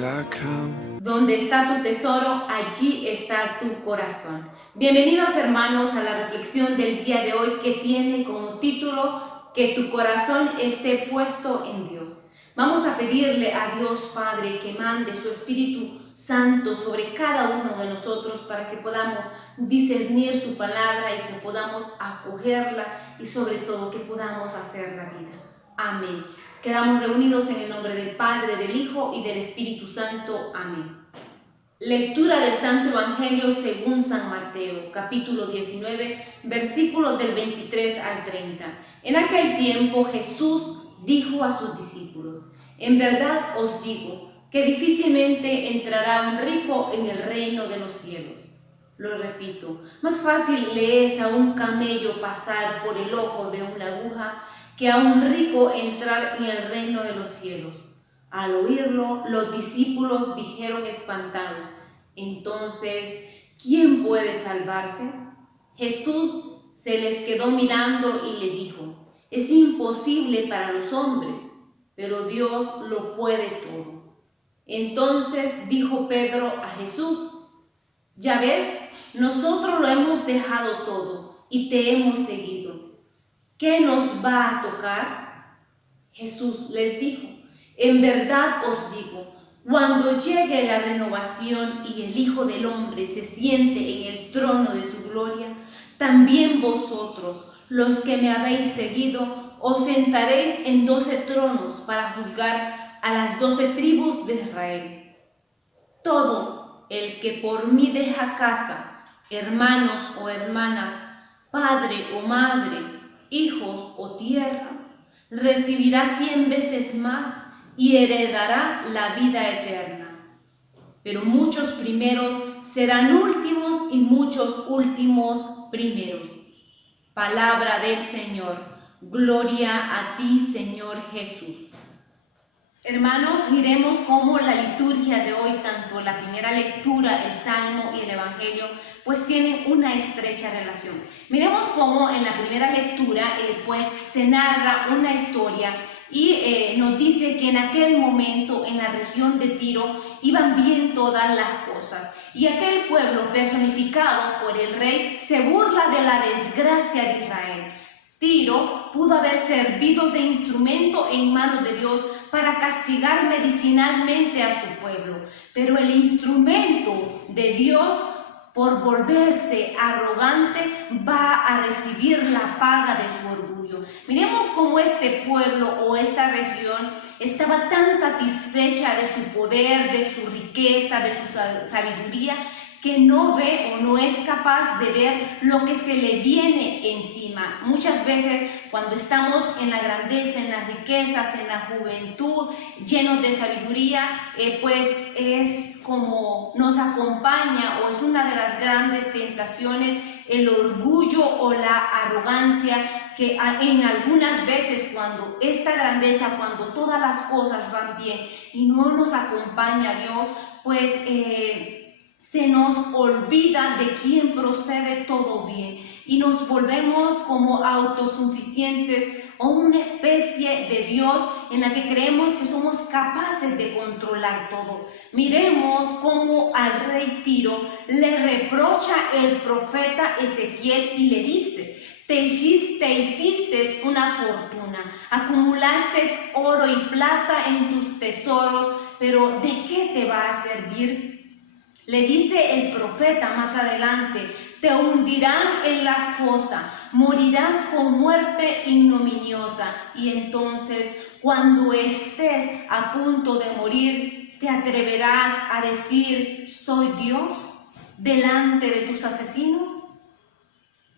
Lord, I come. Donde está tu tesoro, allí está tu corazón. Bienvenidos hermanos a la reflexión del día de hoy que tiene como título que tu corazón esté puesto en Dios. Vamos a pedirle a Dios Padre que mande su Espíritu Santo sobre cada uno de nosotros para que podamos discernir su palabra y que podamos acogerla y sobre todo que podamos hacer la vida. Amén. Quedamos reunidos en el nombre del Padre, del Hijo y del Espíritu Santo. Amén. Lectura del Santo Evangelio según San Mateo, capítulo 19, versículos del 23 al 30. En aquel tiempo Jesús dijo a sus discípulos: en verdad os digo que difícilmente entrará un rico en el reino de los cielos. Lo repito, más fácil le es a un camello pasar por el ojo de una aguja que a un rico entrar en el reino de los cielos. Al oírlo, los discípulos dijeron espantados: entonces, ¿quién puede salvarse? Jesús se les quedó mirando y le dijo: es imposible para los hombres, pero Dios lo puede todo. Entonces dijo Pedro a Jesús: ya ves, nosotros lo hemos dejado todo y te hemos seguido. ¿Qué nos va a tocar? Jesús les dijo: en verdad os digo, cuando llegue la renovación y el Hijo del Hombre se siente en el trono de su gloria, también vosotros, los que me habéis seguido, os sentaréis en 12 tronos para juzgar a las 12 tribus de Israel. Todo el que por mí deja casa, hermanos o hermanas, padre o madre, hijos o tierra, recibirá 100 veces más y heredará la vida eterna. Pero muchos primeros serán últimos y muchos últimos primeros. Palabra del Señor. Gloria a ti, Señor Jesús. Hermanos, miremos cómo la liturgia de hoy, tanto la primera lectura, el Salmo y el Evangelio, pues tienen una estrecha relación. Miremos cómo en la primera lectura, pues se narra una historia y nos dice que en aquel momento en la región de Tiro iban bien todas las cosas y aquel pueblo personificado por el rey se burla de la desgracia de Israel. Tiro pudo haber servido de instrumento en manos de Dios para castigar medicinalmente a su pueblo, pero el instrumento de Dios, por volverse arrogante, va a recibir la paga de su orgullo. Miremos cómo este pueblo o esta región estaba tan satisfecha de su poder, de su riqueza, de su sabiduría, que no ve o no es capaz de ver lo que se le viene encima. Muchas veces cuando estamos en la grandeza, en las riquezas, en la juventud, llenos de sabiduría, pues es como nos acompaña o es una de las grandes tentaciones el orgullo o la arrogancia, que en algunas veces cuando esta grandeza, cuando todas las cosas van bien y no nos acompaña Dios, pues se nos olvida de quién procede todo bien y nos volvemos como autosuficientes o una especie de Dios en la que creemos que somos capaces de controlar todo. Miremos cómo al rey Tiro le reprocha el profeta Ezequiel y le dice: te hiciste una fortuna, acumulaste oro y plata en tus tesoros, pero ¿de qué te va a servir? Le dice el profeta más adelante: te hundirán en la fosa, morirás con muerte ignominiosa. Y entonces, cuando estés a punto de morir, ¿te atreverás a decir soy Dios delante de tus asesinos?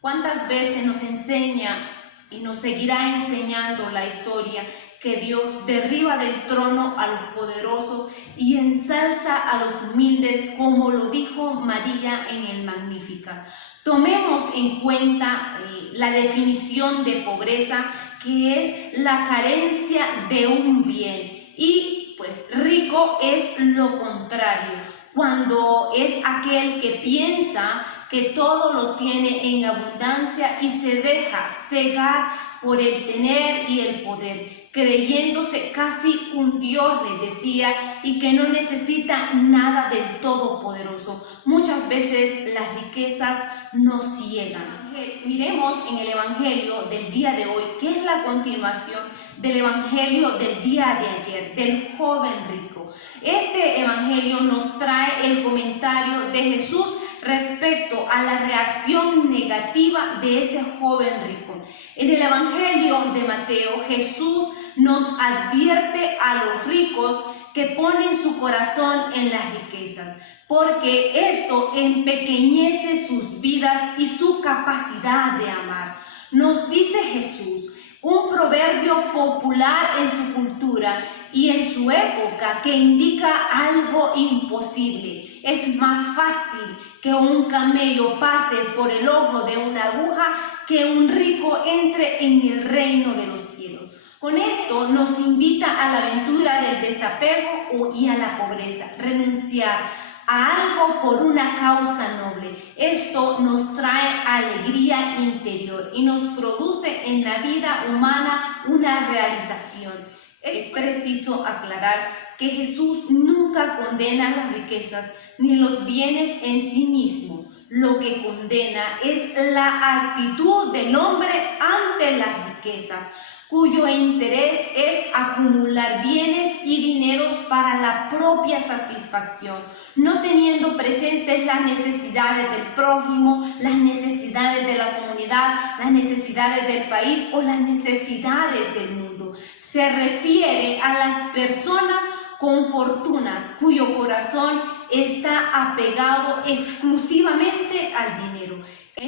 ¿Cuántas veces nos enseña y nos seguirá enseñando la historia que Dios derriba del trono a los poderosos y ensalza a los humildes, como lo dijo María en el Magnífica? Tomemos en cuenta la definición de pobreza, que es la carencia de un bien, y pues rico es lo contrario, cuando es aquel que piensa que todo lo tiene en abundancia y se deja cegar por el tener y el poder, creyéndose casi un Dios, le decía, y que no necesita nada del Todopoderoso. Muchas veces las riquezas nos ciegan. Miremos en el Evangelio del día de hoy, que es la continuación del Evangelio del día de ayer, del joven rico. Este Evangelio nos trae el comentario de Jesús respecto a la reacción negativa de ese joven rico. En el Evangelio de Mateo, Jesús nos advierte a los ricos que ponen su corazón en las riquezas, porque esto empequeñece sus vidas y su capacidad de amar. Nos dice Jesús, un proverbio popular en su cultura y en su época que indica algo imposible. Es más fácil que un camello pase por el ojo de una aguja que un rico entre en el reino de los cielos. Con esto nos invita a la aventura del desapego y a la pobreza, renunciar a algo por una causa noble. Esto nos trae alegría interior y nos produce en la vida humana una realización. Es preciso aclarar que Jesús nunca condena las riquezas ni los bienes en sí mismo. Lo que condena es la actitud del hombre ante las riquezas, cuyo interés es acumular bienes y dineros para la propia satisfacción, no teniendo presentes las necesidades del prójimo, las necesidades de la comunidad, las necesidades del país o las necesidades del mundo. Se refiere a las personas con fortunas cuyo corazón está apegado exclusivamente al dinero.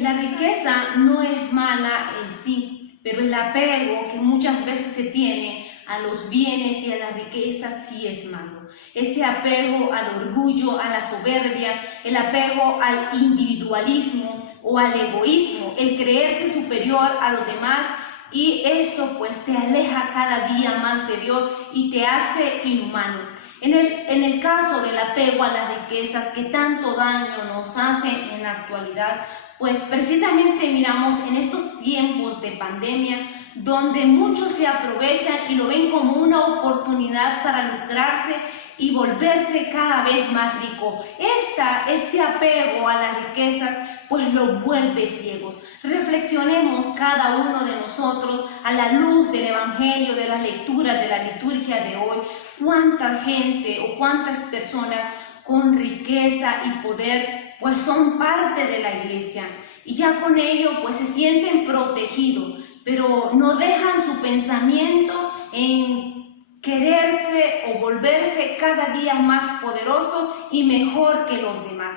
La riqueza no es mala en sí, pero el apego que muchas veces se tiene a los bienes y a las riquezas sí es malo. Ese apego al orgullo, a la soberbia, el apego al individualismo o al egoísmo, el creerse superior a los demás, y esto pues te aleja cada día más de Dios y te hace inhumano. En el caso del apego a las riquezas que tanto daño nos hacen en la actualidad, pues precisamente miramos en estos tiempos de pandemia donde muchos se aprovechan y lo ven como una oportunidad para lucrarse y volverse cada vez más rico. Este apego a las riquezas pues los vuelve ciegos. Reflexionemos cada uno de nosotros a la luz del Evangelio, de las lecturas de la liturgia de hoy, cuánta gente o cuántas personas con riqueza y poder pues son parte de la iglesia y ya con ello pues se sienten protegidos, pero no dejan su pensamiento en quererse o volverse cada día más poderoso y mejor que los demás.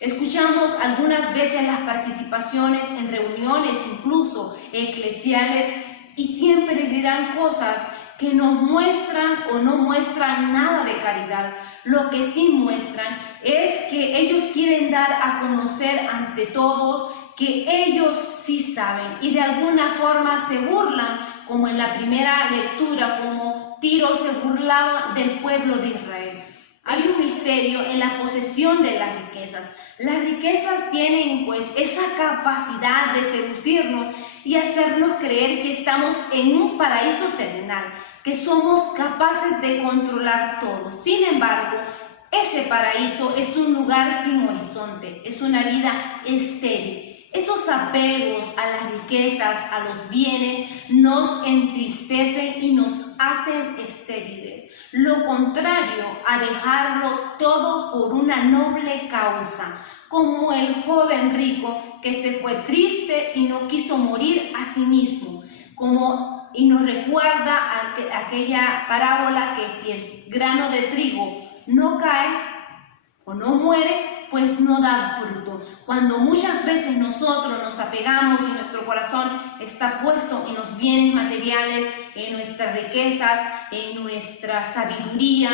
Escuchamos algunas veces las participaciones en reuniones, incluso eclesiales, y siempre dirán cosas que nos muestran o no muestran nada de caridad. Lo que sí muestran es que ellos quieren dar a conocer ante todos que ellos sí saben y de alguna forma se burlan, como en la primera lectura, como Tiro se burlaba del pueblo de Israel. Hay un misterio en la posesión de las riquezas. Las riquezas tienen pues esa capacidad de seducirnos y hacernos creer que estamos en un paraíso terrenal, que somos capaces de controlar todo. Sin embargo, ese paraíso es un lugar sin horizonte, es una vida estéril. Esos apegos a las riquezas, a los bienes, nos entristecen y nos hacen estériles. Lo contrario a dejarlo todo por una noble causa, como el joven rico que se fue triste y no quiso morir a sí mismo, y nos recuerda aquella parábola que si el grano de trigo no cae o no muere, pues no da fruto. Cuando muchas veces nosotros nos apegamos y nuestro corazón está puesto en los bienes materiales, en nuestras riquezas, en nuestra sabiduría,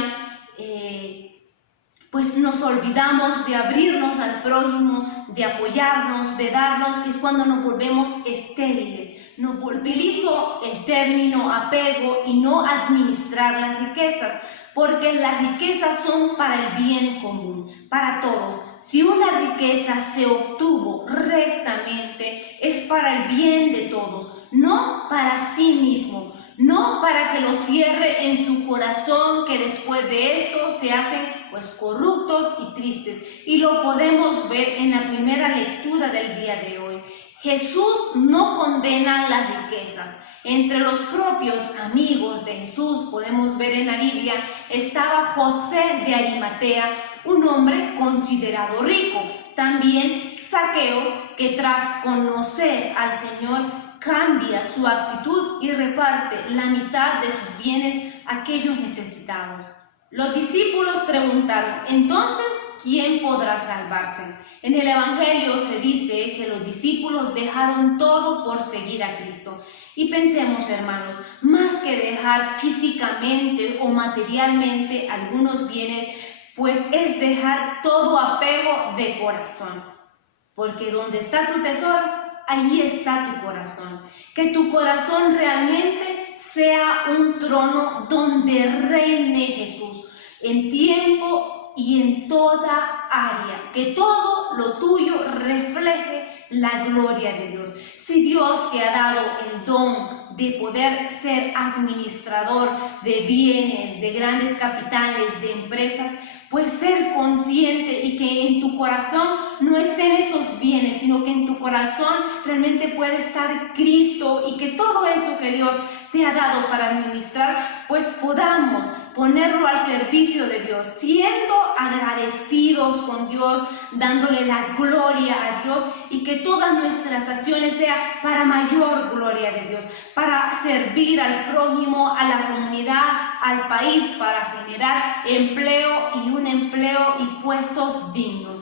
pues nos olvidamos de abrirnos al prójimo, de apoyarnos, de darnos, es cuando nos volvemos estériles. No utilizo el término apego y no administrar las riquezas, porque las riquezas son para el bien común, para todos. si una riqueza se obtuvo rectamente, es para el bien de todos, no para sí mismo, no para que lo cierre en su corazón, que después de esto se hacen pues corruptos y tristes. Y lo podemos ver en la primera lectura del día de hoy. Jesús no condena las riquezas. Entre los propios amigos de Jesús, podemos ver en la Biblia, estaba José de Arimatea, un hombre considerado rico. También Zaqueo, que tras conocer al Señor, cambia su actitud y reparte la mitad de sus bienes a aquellos necesitados. Los discípulos preguntaron, entonces, ¿quién podrá salvarse? En el Evangelio se dice que los discípulos dejaron todo por seguir a Cristo. Y pensemos, hermanos, más que dejar físicamente o materialmente algunos bienes, pues es dejar todo apego de corazón. Porque donde está tu tesoro, ahí está tu corazón. Que tu corazón realmente sea un trono donde reine Jesús en tiempo y en toda área. Que todo lo tuyo refleje la gloria de Dios. Si Dios te ha dado el don de poder ser administrador de bienes, de grandes capitales, de empresas, pues ser consciente y que en tu corazón no estén esos bienes, sino que en tu corazón realmente puede estar Cristo y que todo eso que Dios te ha dado para administrar, pues podamos ponerlo al servicio de Dios, siendo agradecidos con Dios, dándole la gloria a Dios y que todas nuestras acciones sean para mayor gloria de Dios, para servir al prójimo, a la comunidad, al país, para generar empleo y puestos dignos.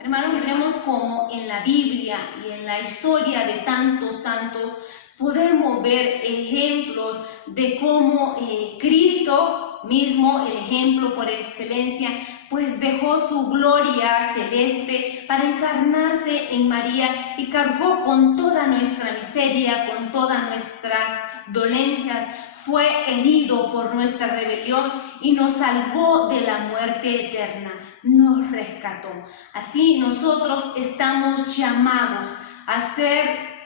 Hermanos, vemos como en la Biblia y en la historia de tantos santos podemos ver ejemplos de cómo Cristo mismo, el ejemplo por excelencia, pues dejó su gloria celeste para encarnarse en María y cargó con toda nuestra miseria, con todas nuestras dolencias, fue herido por nuestra rebelión y nos salvó de la muerte eterna, nos rescató. Así nosotros estamos llamados a ser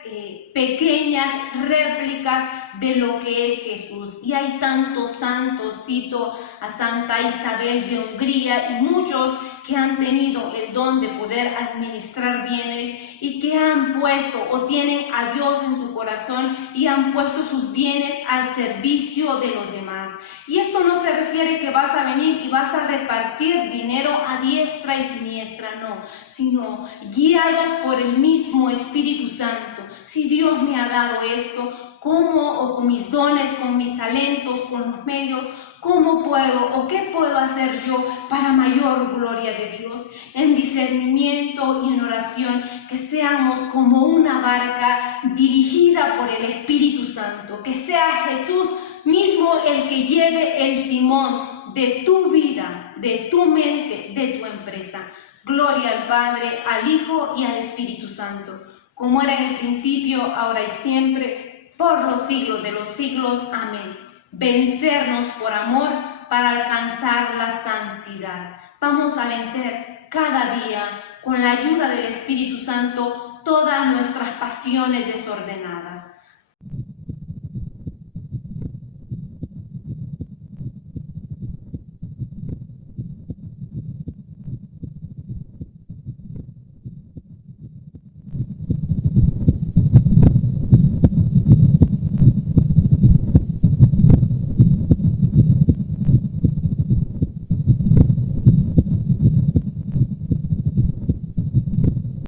pequeñas réplicas de lo que es Jesús. Y hay tantos santos, cito a Santa Isabel de Hungría y muchos que han tenido el don de poder administrar bienes y que han puesto o tienen a Dios en su corazón y han puesto sus bienes al servicio de los demás. Y esto no se refiere que vas a venir y vas a repartir dinero a diestra y siniestra, no, sino guiados por el mismo Espíritu Santo. Si Dios me ha dado esto, ¿cómo, o con mis dones, con mis talentos, con los medios, cómo puedo o qué puedo hacer yo para mayor gloria de Dios? En discernimiento y en oración, que seamos como una barca dirigida por el Espíritu Santo, que sea Jesús mismo el que lleve el timón de tu vida, de tu mente, de tu empresa. Gloria al Padre, al Hijo y al Espíritu Santo, como era en el principio, ahora y siempre, por los siglos de los siglos. Amén. Vencernos por amor para alcanzar la santidad. Vamos a vencer cada día, con la ayuda del Espíritu Santo, todas nuestras pasiones desordenadas.